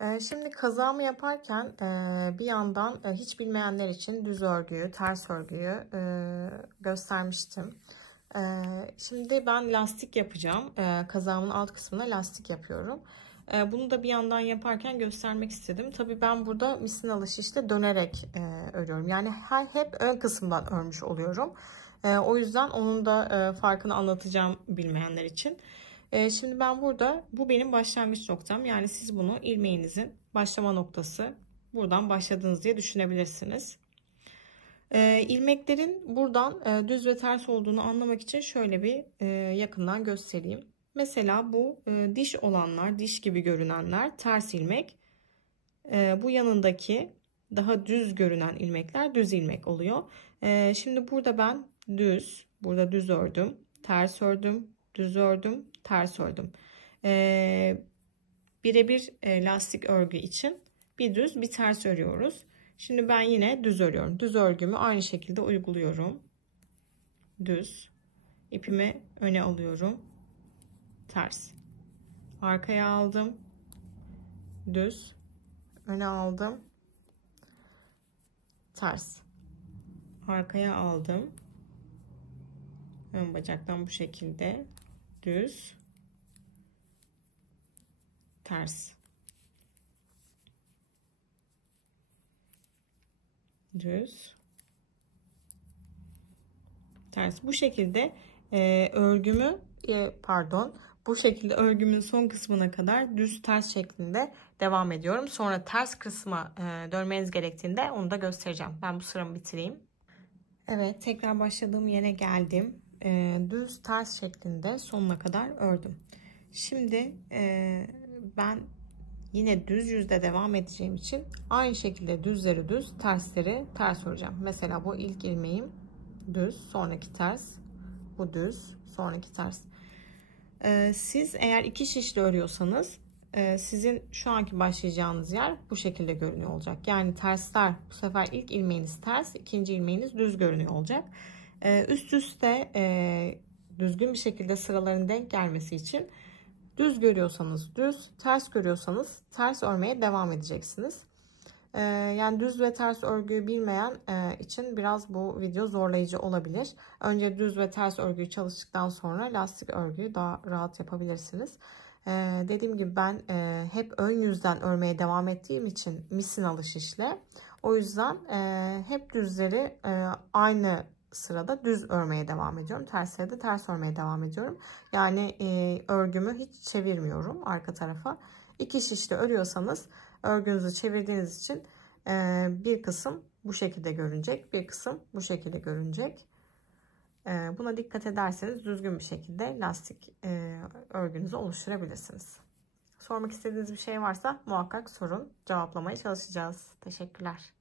Şimdi kazağımı yaparken bir yandan hiç bilmeyenler için düz örgüyü, ters örgüyü göstermiştim. Şimdi ben lastik yapacağım. Kazağımın alt kısmına lastik yapıyorum. Bunu da bir yandan yaparken göstermek istedim. Tabii ben burada misinalı şişle dönerek örüyorum. Yani hep ön kısımdan örmüş oluyorum. O yüzden onun da farkını anlatacağım bilmeyenler için. Şimdi ben burada, bu benim başlangıç noktam. Yani siz bunu ilmeğinizin başlama noktası, buradan başladınız diye düşünebilirsiniz. İlmeklerin buradan düz ve ters olduğunu anlamak için şöyle bir yakından göstereyim. Mesela bu diş olanlar, diş gibi görünenler ters ilmek. Bu yanındaki daha düz görünen ilmekler düz ilmek oluyor. Şimdi burada ben burada düz ördüm, ters ördüm, düz ördüm, ters ördüm. Birebir lastik örgü için bir düz bir ters örüyoruz. Şimdi ben yine düz örüyorum. Düz örgümü aynı şekilde uyguluyorum. Düz. İpimi öne alıyorum. Ters. Arkaya aldım. Düz. Öne aldım. Ters. Arkaya aldım. Ön bacaktan bu şekilde. Düz. Ters. Düz. Ters. Bu şekilde bu şekilde örgümün son kısmına kadar düz ters şeklinde devam ediyorum. Sonra ters kısma dönmeniz gerektiğinde onu da göstereceğim. Ben bu sıramı bitireyim. Evet, tekrar başladığım yere geldim. Düz ters şeklinde sonuna kadar ördüm. Şimdi ben yine düz yüzde devam edeceğim için aynı şekilde düzleri düz, tersleri ters öreceğim. Mesela bu ilk ilmeğim düz, sonraki ters, bu düz, sonraki ters. Siz eğer iki şişli örüyorsanız sizin şu anki başlayacağınız yer bu şekilde görünüyor olacak. Yani tersler, bu sefer ilk ilmeğiniz ters, ikinci ilmeğiniz düz görünüyor olacak. Üst üste düzgün bir şekilde sıraların denk gelmesi için düz görüyorsanız düz, ters görüyorsanız ters örmeye devam edeceksiniz. Yani düz ve ters örgüyü bilmeyen için biraz bu video zorlayıcı olabilir. Önce düz ve ters örgüyü çalıştıktan sonra lastik örgüyü daha rahat yapabilirsiniz. Dediğim gibi ben hep ön yüzden örmeye devam ettiğim için misinalı şişle. O yüzden hep düzleri aynı sırada düz örmeye devam ediyorum. Tersleri de ters örmeye devam ediyorum. Yani örgümü hiç çevirmiyorum arka tarafa. İki şişle örüyorsanız örgünüzü çevirdiğiniz için bir kısım bu şekilde görünecek, bir kısım bu şekilde görünecek. Buna dikkat ederseniz düzgün bir şekilde lastik örgünüzü oluşturabilirsiniz. Sormak istediğiniz bir şey varsa muhakkak sorun, cevaplamaya çalışacağız. Teşekkürler.